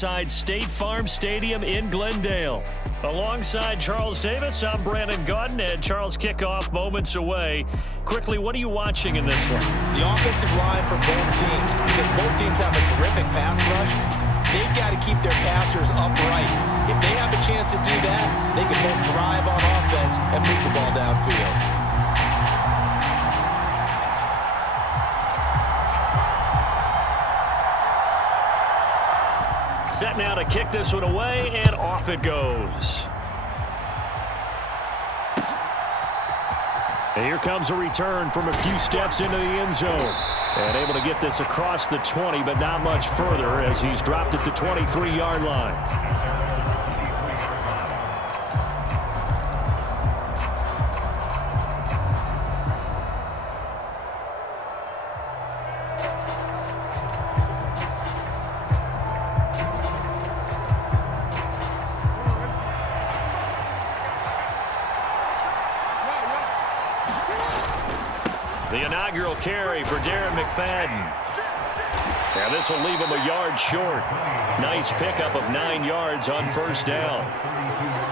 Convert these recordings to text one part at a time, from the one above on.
inside State Farm Stadium in Glendale. Alongside Charles Davis, I'm Brandon Gaudin, and Charles, kickoff moments away. Quickly, what are you watching in this one? The offensive line for both teams, because both teams have a terrific pass rush. They've got to keep their passers upright. If they have a chance to do that, they can both thrive on offense and move the ball downfield. Set now to kick this one away, and off it goes. And here comes a return from a few steps into the end zone. And able to get this across the 20, but not much further as he's dropped at the 23-yard line. The inaugural carry for Darren McFadden. Now this will leave him a yard short. Nice pickup of 9 yards on first down.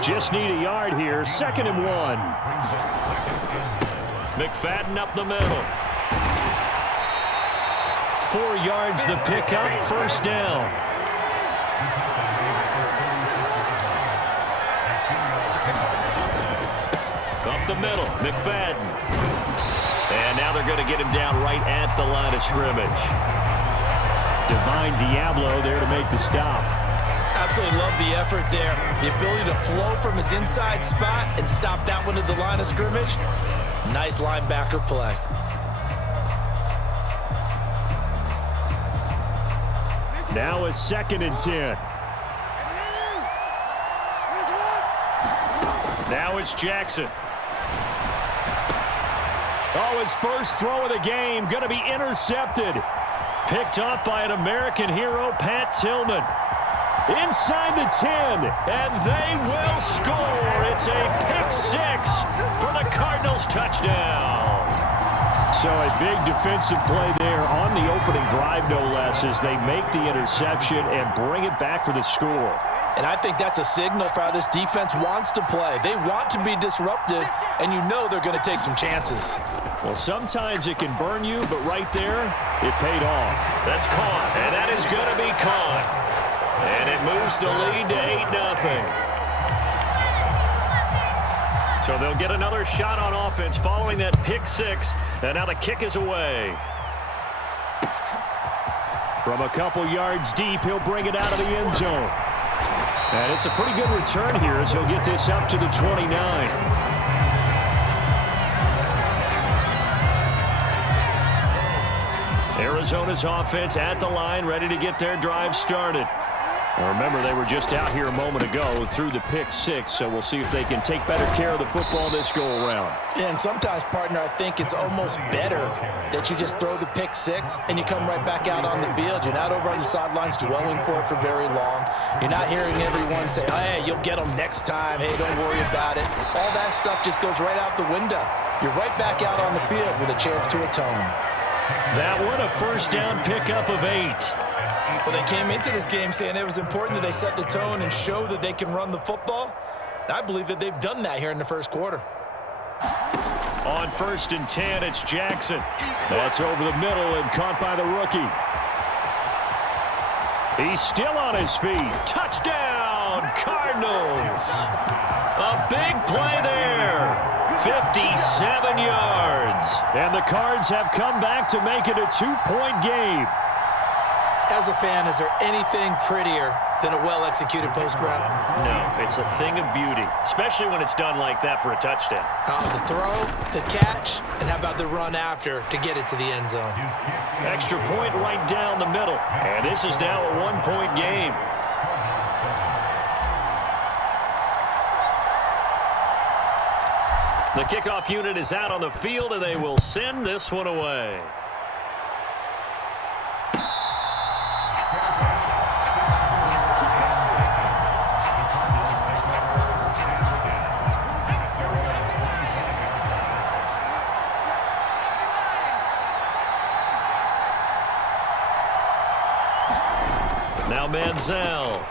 Just need a yard here. 2nd and 1. McFadden up the middle. 4 yards the pickup. First down. Up the middle. McFadden. And now they're going to get him down right at the line of scrimmage. Divine Diablo there to make the stop. Absolutely love the effort there. The ability to flow from his inside spot and stop that one at the line of scrimmage. Nice linebacker play. Now a 2nd and 10. Now it's Jackson. Oh, his first throw of the game going to be intercepted. Picked up by an American hero, Pat Tillman. Inside the 10, and they will score. It's a pick-6 for the Cardinals touchdown. So a big defensive play there on the opening drive, no less, as they make the interception and bring it back for the score. And I think that's a signal for how this defense wants to play. They want to be disruptive, and you know they're going to take some chances. Well, sometimes it can burn you, but right there, it paid off. That's caught, and that is going to be caught. And it moves the lead to 8-0. So they'll get another shot on offense following that pick-6, and now the kick is away. From a couple yards deep, he'll bring it out of the end zone. And it's a pretty good return here as he'll get this up to the 29. Arizona's offense at the line, ready to get their drive started. Well, remember, they were just out here a moment ago through the pick-6, so we'll see if they can take better care of the football this go-around. Yeah, and sometimes, partner, I think it's almost better that you just throw the pick-6 and you come right back out on the field. You're not over on the sidelines dwelling for it for very long. You're not hearing everyone say, oh, hey, you'll get them next time. Hey, don't worry about it. All that stuff just goes right out the window. You're right back out on the field with a chance to atone. That one, a first down pickup of 8. Well, they came into this game saying it was important that they set the tone and show that they can run the football. And I believe that they've done that here in the first quarter. On 1st and 10, it's Jackson. That's over the middle and caught by the rookie. He's still on his feet. Touchdown, Cardinals. A big play there. 57 yards. And the Cards have come back to make it a 2-point game. As a fan, is there anything prettier than a well-executed post route? No, it's a thing of beauty, especially when it's done like that for a touchdown. The throw, the catch, and how about the run after to get it to the end zone? Extra point right down the middle. And this is now a 1-point game. The kickoff unit is out on the field, and they will send this one away. Now Manziel.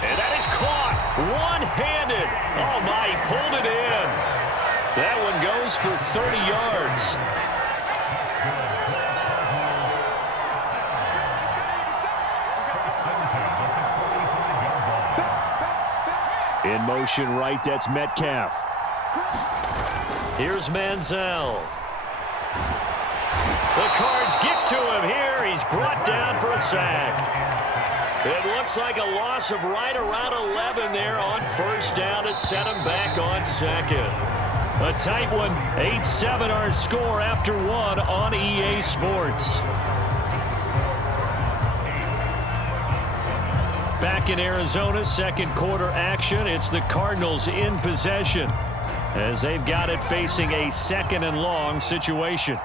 And that is caught one-handed. Oh, my, he pulled it in. That one goes for 30 yards. In motion right, that's Metcalf. Here's Manziel. The Cards get to him here. He's brought down for a sack. It looks like a loss of right around 11 there on first down to set him back on second. A tight one. 8-7 our score after one on EA Sports. Back in Arizona, second quarter action. It's the Cardinals in possession as they've got it facing a second and long situation.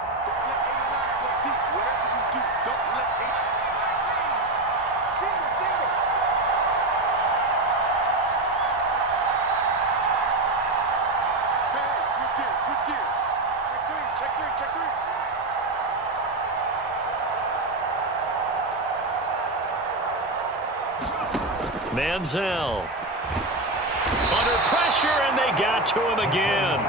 Manziel under pressure, and they got to him again.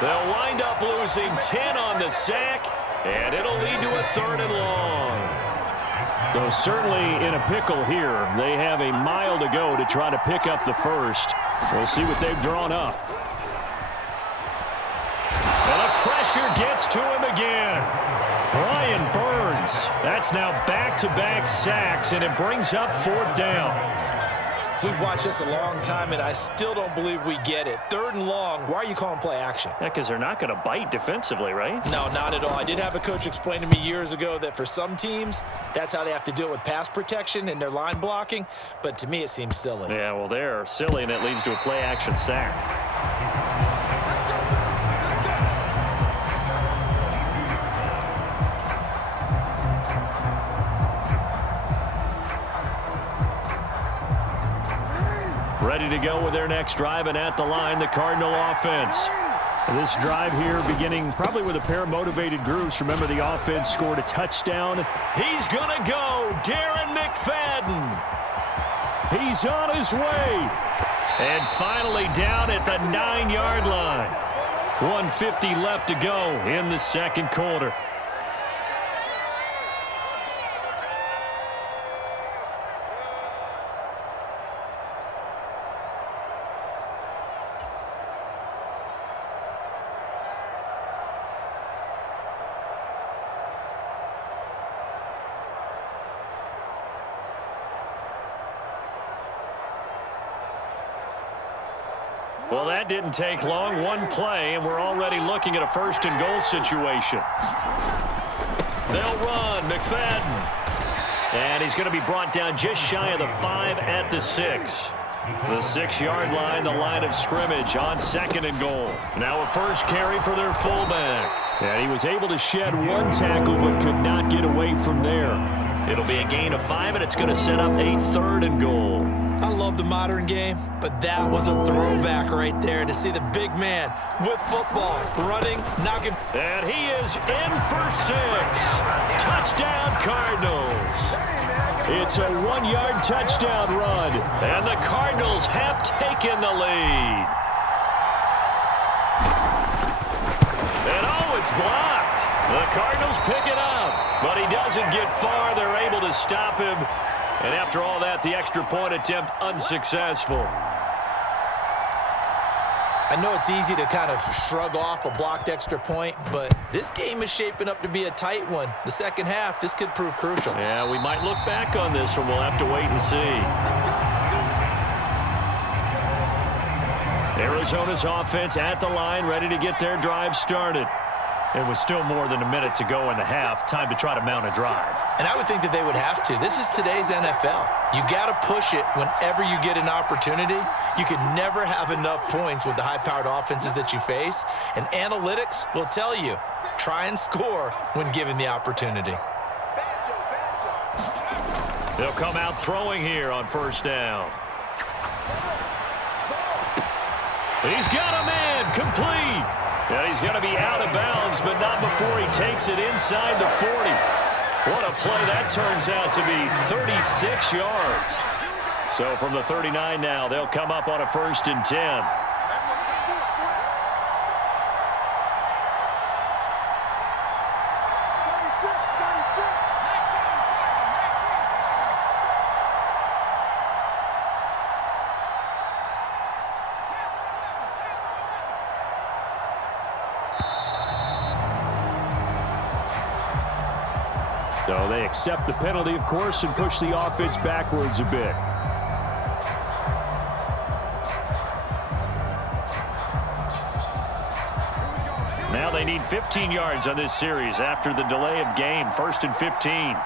They'll wind up losing 10 on the sack, and it'll lead to a third and long. Though certainly in a pickle here. They have a mile to go to try to pick up the first. We'll see what they've drawn up. And the pressure gets to him again. Brian Burns. That's now back-to-back sacks, and it brings up fourth down. We've watched this a long time, and I still don't believe we get it. Third and long, why are you calling play action? Yeah, because they're not going to bite defensively, right? No, not at all. I did have a coach explain to me years ago that for some teams, that's how they have to deal with pass protection and their line blocking. But to me, it seems silly. Yeah, well, they're silly, and it leads to a play action sack. Ready to go with their next drive, and at the line, the Cardinal offense. This drive here beginning probably with a pair of motivated groups. Remember, the offense scored a touchdown. He's going to go. Darren McFadden. He's on his way. And finally down at the 9-yard line. 1:50 left to go in the second quarter. Well, that didn't take long. One play, and we're already looking at a first and goal situation. They'll run. McFadden. And he's going to be brought down just shy of the 5 at the 6. The 6-yard line, the line of scrimmage on second and goal. Now a first carry for their fullback. And he was able to shed one tackle but could not get away from there. It'll be a gain of 5, and it's going to set up a third and goal. I love the modern game, but that was a throwback right there to see the big man with football, running, knocking. And he is in for 6. Touchdown, Cardinals. It's a 1-yard touchdown run, and the Cardinals have taken the lead. And oh, it's blocked. The Cardinals pick it up, but he doesn't get far. They're able to stop him. And after all that, the extra point attempt unsuccessful. I know it's easy to kind of shrug off a blocked extra point, but this game is shaping up to be a tight one. The second half, this could prove crucial. Yeah, we might look back on this one. We'll have to wait and see. Arizona's offense at the line, ready to get their drive started. It was still more than a minute to go in the half. Time to try to mount a drive. And I would think that they would have to. This is today's NFL. You got to push it whenever you get an opportunity. You can never have enough points with the high-powered offenses that you face. And analytics will tell you, try and score when given the opportunity. They'll come out throwing here on first down. He's got a man, complete. And he's going to be out of bounds, but not before he takes it inside the 40. What a play that turns out to be, 36 yards. So from the 39 now, they'll come up on a 1st and 10. So they accept the penalty, of course, and push the offense backwards a bit. Now they need 15 yards on this series after the delay of game. 1st and 15.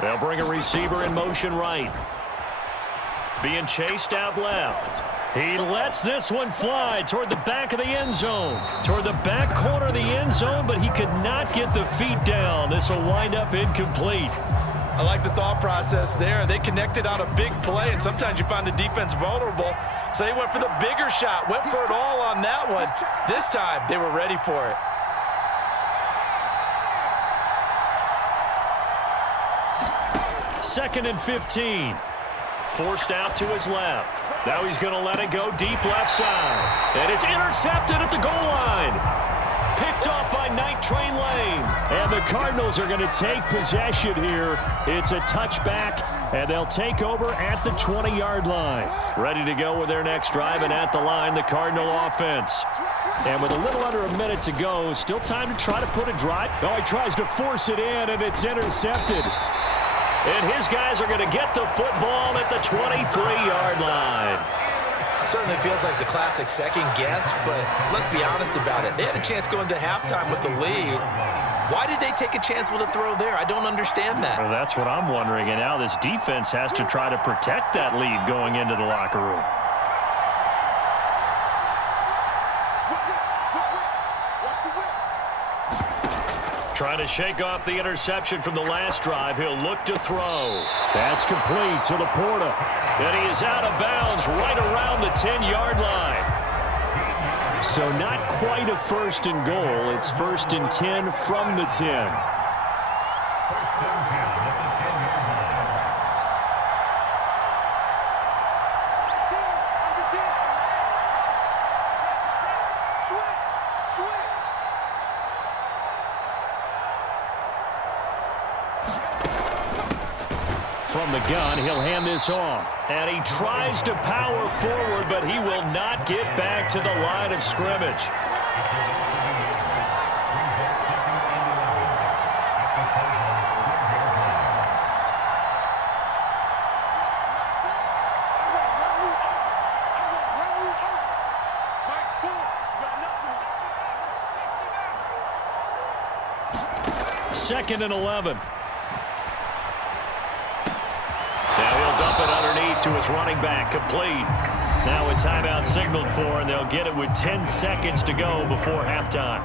They'll bring a receiver in motion right. Being chased out left. He lets this one fly toward the back of the end zone. Toward the back corner of the end zone, but he could not get the feet down. This will wind up incomplete. I like the thought process there. They connected on a big play, and sometimes you find the defense vulnerable. So they went for the bigger shot, went for it all on that one. This time, they were ready for it. Second and 15. Forced out to his left. Now he's going to let it go deep left side. And it's intercepted at the goal line. Picked off by Night Train Lane. And the Cardinals are going to take possession here. It's a touchback, and they'll take over at the 20-yard line. Ready to go with their next drive, and at the line, the Cardinal offense. And with a little under a minute to go, still time to try to put a drive. Oh, he tries to force it in, and it's intercepted. And his guys are going to get the football at the 23-yard line. Certainly feels like the classic second guess, but let's be honest about it. They had a chance going to halftime with the lead. Why did they take a chance with a throw there? I don't understand that. Well, that's what I'm wondering. And now this defense has to try to protect that lead going into the locker room. Trying to shake off the interception from the last drive. He'll look to throw. That's complete to Laporta. And he is out of bounds right around the 10-yard line. So not quite a 1st and goal. It's 1st and 10 from the 10. From the gun, he'll hand this off. And he tries to power forward, but he will not get back to the line of scrimmage. Second and 11. Dump it underneath to his running back, complete. Now a timeout signaled for, and they'll get it with 10 seconds to go before halftime.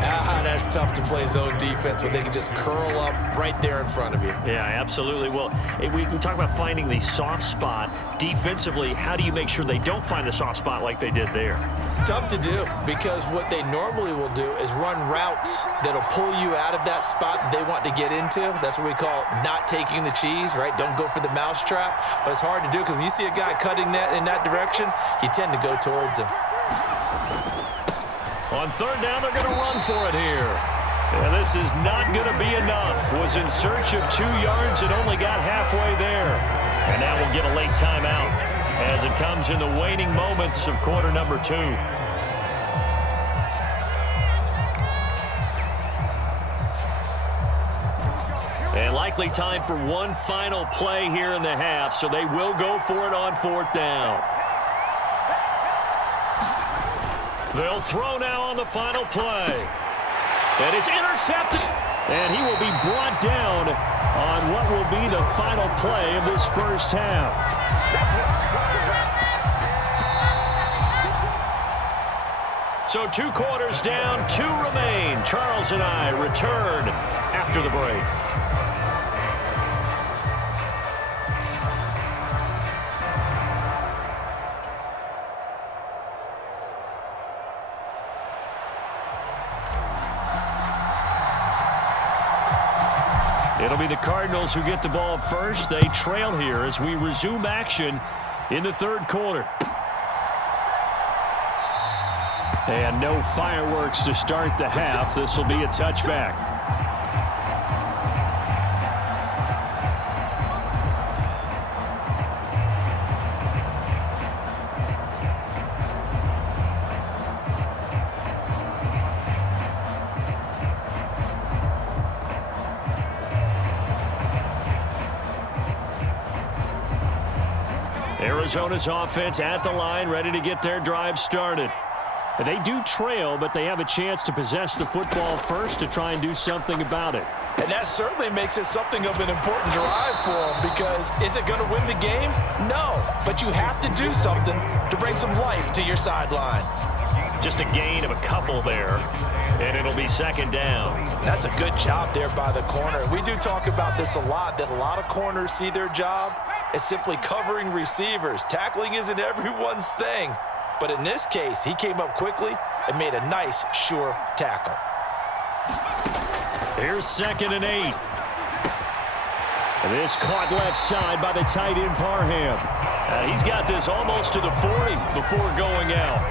That's tough to play zone defense when they can just curl up right there in front of you. Yeah, absolutely. Well, we talk about finding the soft spot. Defensively, how do you make sure they don't find a soft spot like they did there? Tough to do, because what they normally will do is run routes that'll pull you out of that spot that they want to get into. That's what we call not taking the cheese, right? Don't go for the mousetrap. But it's hard to do, because when you see a guy cutting that in that direction, you tend to go towards him. On 3rd down, they're going to run for it here. And this is not going to be enough. Was in search of 2 yards and only got halfway there. And now we'll get a late timeout as it comes in the waning moments of quarter number 2. And likely time for one final play here in the half, so they will go for it on 4th down. They'll throw now on the final play. And it's intercepted. And he will be brought down on what will be the final play of this first half. So 2 quarters down, 2 remain. Charles and I return after the break. It'll be the Cardinals who get the ball first. They trail here as we resume action in the third quarter. And no fireworks to start the half. This will be a touchback. Arizona's offense at the line, ready to get their drive started. And they do trail, but they have a chance to possess the football first to try and do something about it. And that certainly makes it something of an important drive for them, because is it going to win the game? No, but you have to do something to bring some life to your sideline. Just a gain of a couple there, and it'll be second down. That's a good job there by the corner. We do talk about this a lot, that a lot of corners see their job as simply covering receivers. Tackling isn't everyone's thing. But in this case, he came up quickly and made a nice, sure tackle. Here's 2nd and 8. This caught left side by the tight end Parham. He's got this almost to the 40 before going out.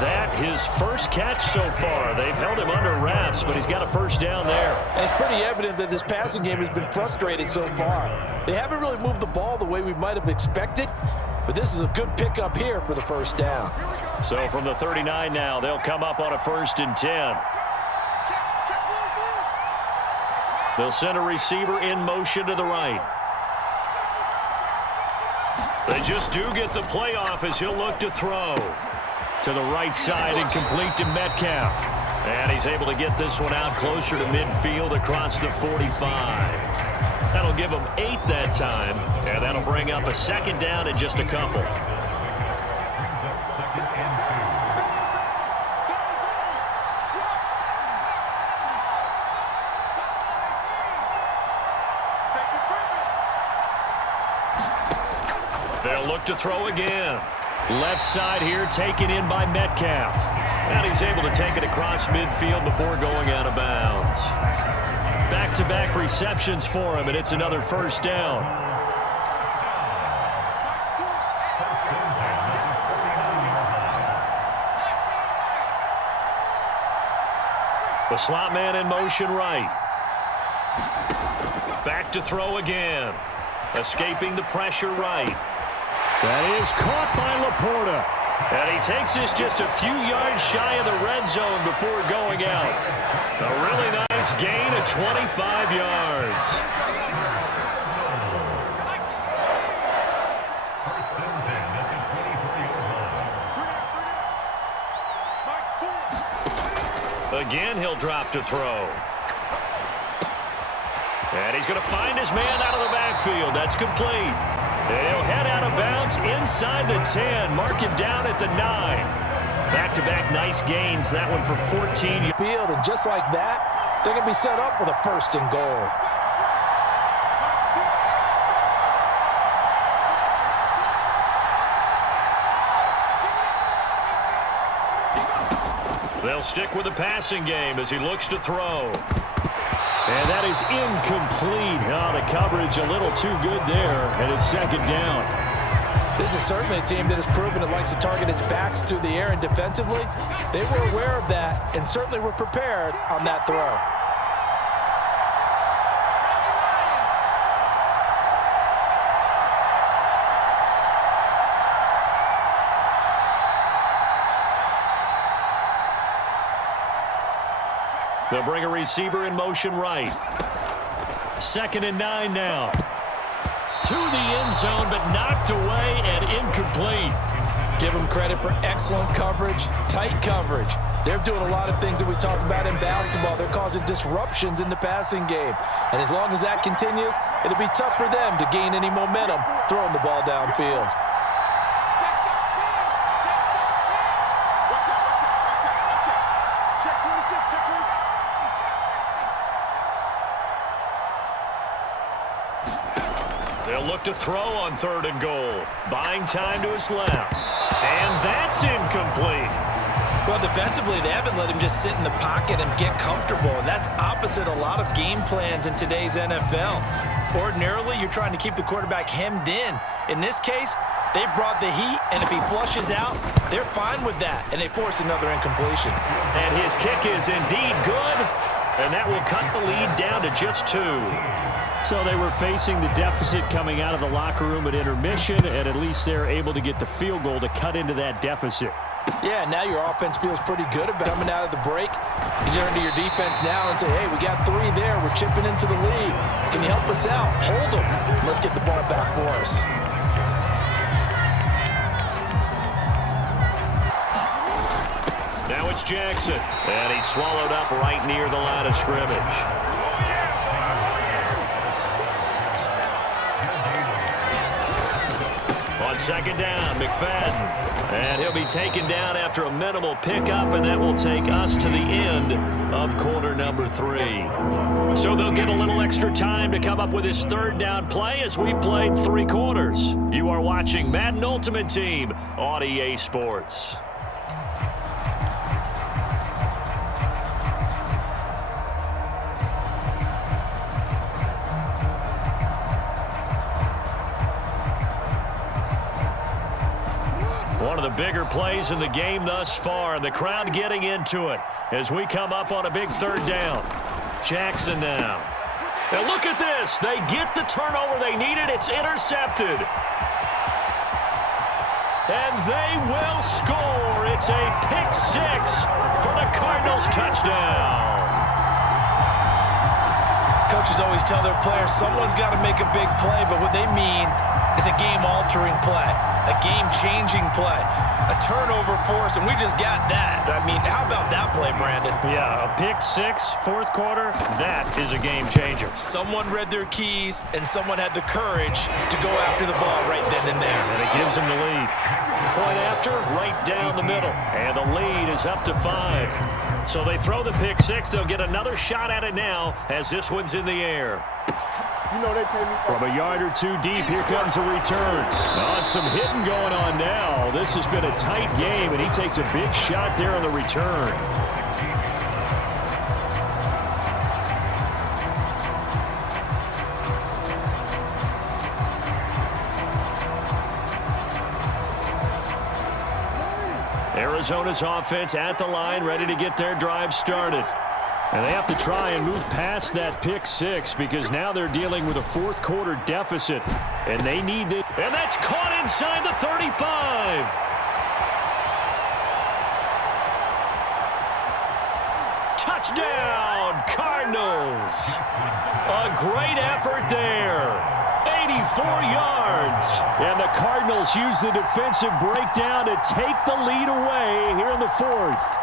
That his first catch so far. They've held him under wraps, but he's got a first down there. And it's pretty evident that this passing game has been frustrated so far. They haven't really moved the ball the way we might have expected, but this is a good pickup here for the first down. So from the 39 now, they'll come up on a 1st and 10. They'll send a receiver in motion to the right. They just do get the play off as he'll look to throw. To the right side and complete to Metcalf. And he's able to get this one out closer to midfield across the 45. That'll give him 8 that time, and that'll bring up a 2nd down in just a couple. They'll look to throw again. Left side here taken in by Metcalf. And he's able to take it across midfield before going out of bounds. Back-to-back receptions for him, and it's another first down. The slot man in motion right. Back to throw again. Escaping the pressure right. That is caught by Laporta. And he takes this just a few yards shy of the red zone before going out. A really nice gain of 25 yards. Again, he'll drop to throw. And he's going to find his man out of the backfield. That's complete. And he'll head out of bounds inside the 10. Mark him down at the 9. Back-to-back nice gains. That one for 14. Field, and just like that, they're going to be set up with a 1st and goal. They'll stick with the passing game as he looks to throw. And that is incomplete. Oh, the coverage a little too good there, and it's 2nd down. This is certainly a team that has proven it likes to target its backs through the air, and defensively, they were aware of that and certainly were prepared on that throw. They'll bring a receiver in motion right. 2nd and 9 now. To the end zone, but knocked away and incomplete. Give them credit for excellent coverage, tight coverage. They're doing a lot of things that we talk about in basketball. They're causing disruptions in the passing game. And as long as that continues, it'll be tough for them to gain any momentum throwing the ball downfield. They'll look to throw on 3rd and goal. Buying time to his left. And that's incomplete. Well, defensively, they haven't let him just sit in the pocket and get comfortable, and that's opposite a lot of game plans in today's NFL. Ordinarily, you're trying to keep the quarterback hemmed in. In this case, they brought the heat, and if he flushes out, they're fine with that, and they force another incompletion. And his kick is indeed good, and that will cut the lead down to just 2. So they were facing the deficit coming out of the locker room at intermission, and at least they're able to get the field goal to cut into that deficit. Yeah, now your offense feels pretty good about coming out of the break. You turn to your defense now and say, hey, we got 3 there. We're chipping into the lead. Can you help us out? Hold them. Let's get the ball back for us. Now it's Jackson, and he's swallowed up right near the line of scrimmage. On second down, McFadden. And he'll be taken down after a minimal pickup, and that will take us to the end of quarter number 3. So they'll get a little extra time to come up with his 3rd down play as we've played 3 quarters. You are watching Madden Ultimate Team on EA Sports. One of the bigger plays in the game thus far, and the crowd getting into it as we come up on a big 3rd down. Jackson now. And look at this. They get the turnover they needed. It's intercepted. And they will score. It's a pick-6 for the Cardinals touchdown. Coaches always tell their players someone's got to make a big play, but what they mean is a game-altering play, a game-changing play, a turnover forced, and we just got that. I mean, how about that play, Brandon? Yeah, a pick-6, 4th quarter, that is a game-changer. Someone read their keys, and someone had the courage to go after the ball right then and there. And it gives them the lead. Point after, right down the middle, and the lead is up to 5. So they throw the pick-6. They'll get another shot at it now as this one's in the air. You know they pay me. From a yard or 2 deep, here comes a return. On some hitting going on now. This has been a tight game, and he takes a big shot there on the return. Arizona's offense at the line, ready to get their drive started. And they have to try and move past that pick-6 because now they're dealing with a 4th quarter deficit. And they need it. And that's caught inside the 35. Touchdown, Cardinals. A great effort there. 84 yards. And the Cardinals use the defensive breakdown to take the lead away here in the 4th.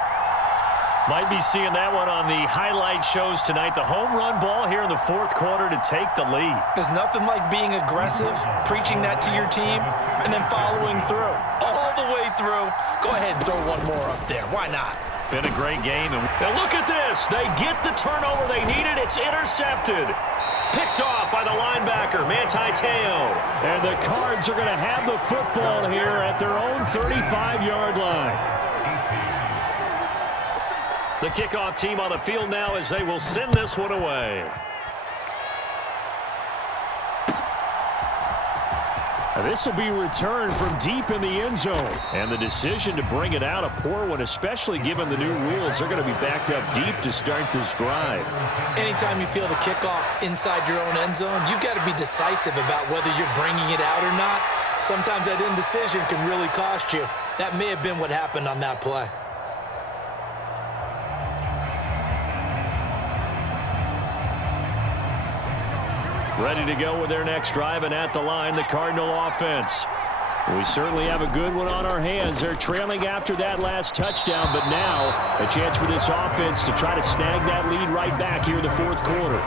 Might be seeing that one on the highlight shows tonight. The home run ball here in the 4th quarter to take the lead. There's nothing like being aggressive, preaching that to your team, and then following through. All the way through. Go ahead and throw one more up there. Why not? Been a great game. And look at this. They get the turnover they needed. It's intercepted. Picked off by the linebacker, Manti Te'o. And the Cards are going to have the football here at their own 35-yard line. The kickoff team on the field now as they will send this one away. This will be returned from deep in the end zone. And the decision to bring it out, a poor one, especially given the new rules. They're going to be backed up deep to start this drive. Anytime you feel the kickoff inside your own end zone, you've got to be decisive about whether you're bringing it out or not. Sometimes that indecision can really cost you. That may have been what happened on that play. Ready to go with their next drive, and at the line, the Cardinal offense. We certainly have a good one on our hands. They're trailing after that last touchdown, but now a chance for this offense to try to snag that lead right back here in the 4th quarter.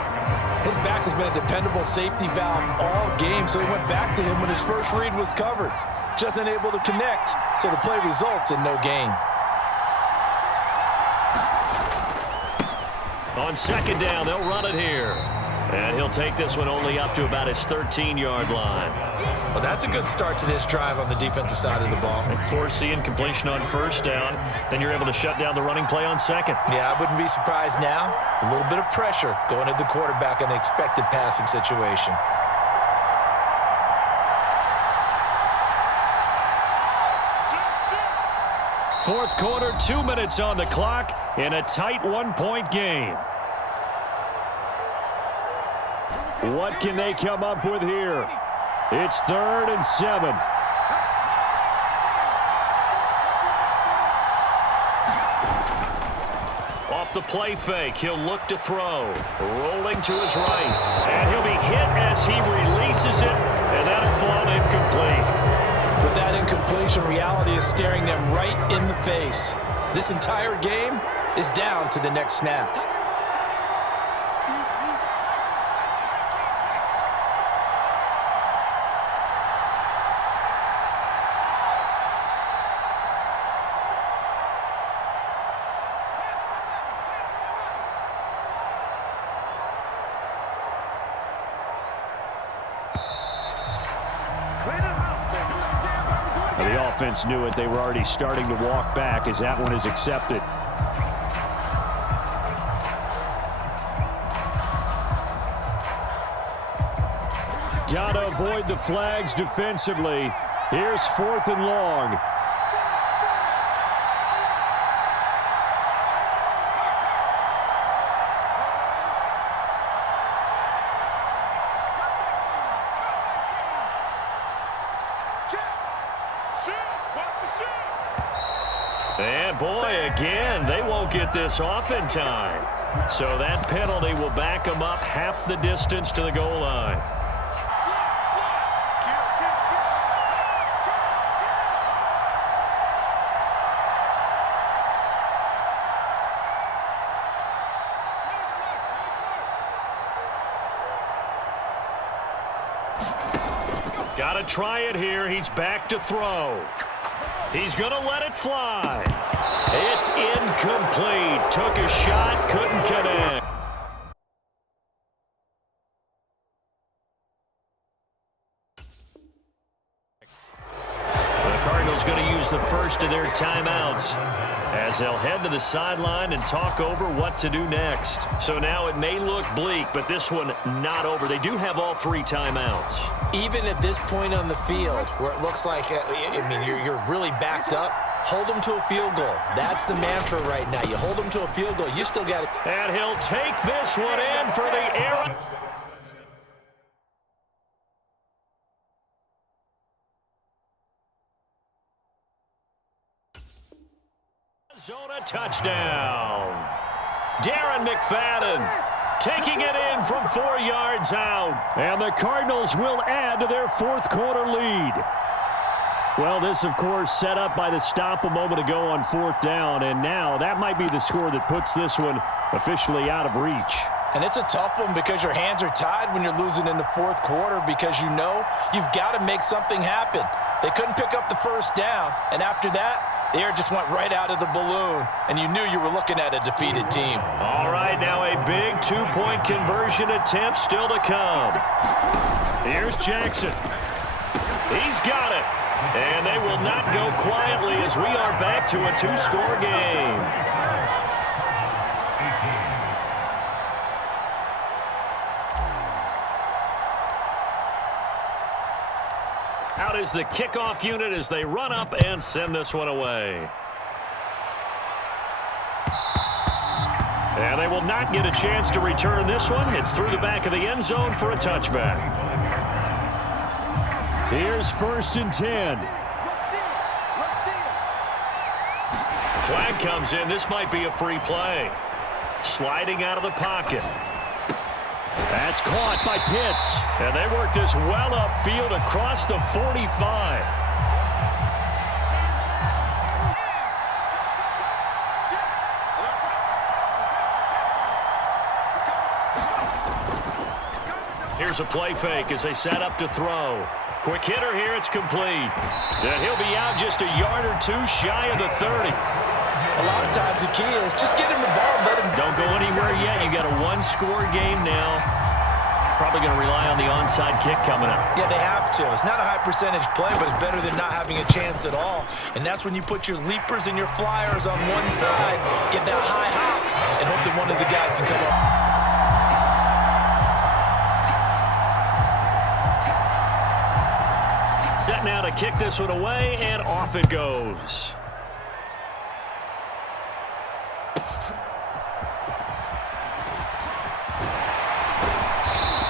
His back has been a dependable safety valve all game, so he went back to him when his first read was covered. Just unable to connect, so the play results in no gain. On second down, they'll run it here. And he'll take this one only up to about his 13-yard line. Well, that's a good start to this drive on the defensive side of the ball. And forcing completion on first down, then you're able to shut down the running play on second. Yeah, I wouldn't be surprised now. A little bit of pressure going at the quarterback in an expected passing situation. Fourth quarter, 2 minutes on the clock in a tight one-point game. What can they come up with here? It's 3rd and 7. Off the play fake, he'll look to throw. Rolling to his right. And he'll be hit as he releases it, and that'll fall incomplete. With that incompletion, reality is staring them right in the face. This entire game is down to the next snap. The offense knew it. They were already starting to walk back as that one is accepted. Gotta avoid the flags defensively. Here's 4th and long. And boy, again, they won't get this off in time. So that penalty will back them up half the distance to the goal line. Got to try it here. He's back to throw. He's going to let it fly. It's incomplete. Took a shot, couldn't connect. The Cardinals going to use the first of their timeouts as they'll head to the sideline and talk over what to do next. So now it may look bleak, but this one not over. They do have all 3 timeouts. Even at this point on the field where it looks like, you're really backed up, hold them to a field goal. That's the mantra right now. You hold them to a field goal. You still got it. And he'll take this one in for the air. Arizona touchdown. Darren McFadden taking it in from 4 yards out. And the Cardinals will add to their fourth quarter lead. Well, this, of course, set up by the stop a moment ago on 4th down. And now that might be the score that puts this one officially out of reach. And it's a tough one because your hands are tied when you're losing in the 4th quarter because you know you've got to make something happen. They couldn't pick up the first down. And after that, the air just went right out of the balloon, and you knew you were looking at a defeated team. All right, now a big two-point conversion attempt still to come. Here's Jackson. He's got it. And they will not go quietly as we are back to a 2-score game. Out is the kickoff unit as they run up and send this one away. And they will not get a chance to return this one. It's through the back of the end zone for a touchback. Here's 1st and 10. Flag comes in. This might be a free play. Sliding out of the pocket. That's caught by Pitts. And they work this well upfield across the 45. Here's a play fake as they set up to throw. Quick hitter here, it's complete. And he'll be out just a yard or 2 shy of the 30. A lot of times the key is just get him the ball and let him. Don't go anywhere yet. You got a 1-score game now. Probably going to rely on the onside kick coming up. Yeah, they have to. It's not a high percentage play, but it's better than not having a chance at all. And that's when you put your leapers and your flyers on one side, get that high hop, and hope that one of the guys can come up. Set now to kick this one away, and off it goes.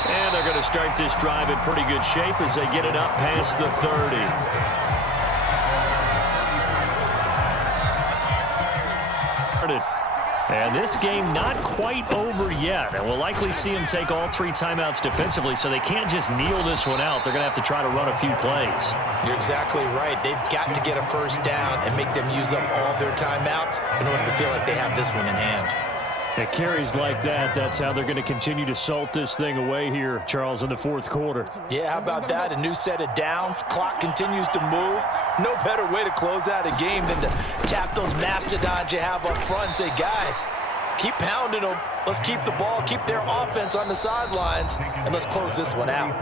And they're going to start this drive in pretty good shape as they get it up past the 30. And this game not quite over yet. And we'll likely see them take all 3 timeouts defensively, so they can't just kneel this one out. They're going to have to try to run a few plays. You're exactly right. They've got to get a first down and make them use up all their timeouts in order to feel like they have this one in hand. It carries like that. That's how they're going to continue to salt this thing away here, Charles, in the 4th quarter. Yeah, how about that? A new set of downs. Clock continues to move. No better way to close out a game than to tap those mastodons you have up front and say, guys, keep pounding them. Let's keep the ball, keep their offense on the sidelines, and let's close this one out.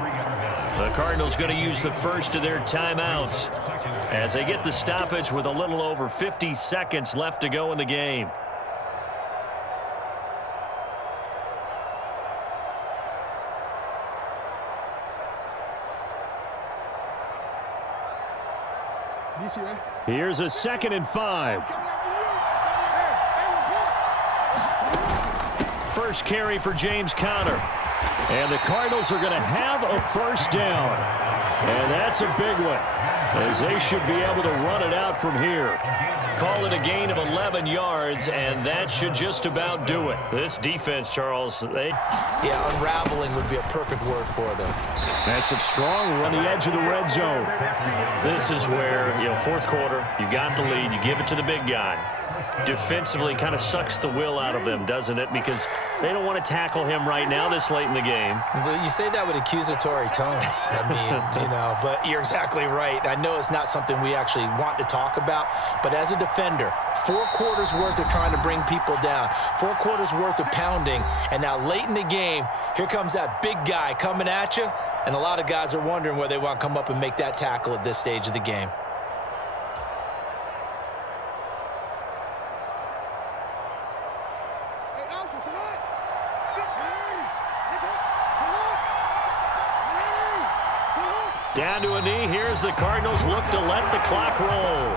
The Cardinals going to use the first of their timeouts as they get the stoppage with a little over 50 seconds left to go in the game. Here's a 2nd and 5. First carry for James Conner. And the Cardinals are going to have a first down. And that's a big one, as they should be able to run it out from here. Call it a gain of 11 yards, and that should just about do it. This defense, Charles, Yeah, unraveling would be a perfect word for them. That's it, strong. We're on the edge of the red zone. This is where, 4th quarter, you got the lead, you give it to the big guy. Defensively kind of sucks the will out of them, doesn't it? Because they don't want to tackle him right now this late in the game. Well, you say that with accusatory tones. I mean, but you're exactly right. I know it's not something we actually want to talk about, but as a defender, 4 quarters worth of trying to bring people down, 4 quarters worth of pounding, and now late in the game, here comes that big guy coming at you, and a lot of guys are wondering where they want to come up and make that tackle at this stage of the game. Down to a knee. Here's the Cardinals look to let the clock roll.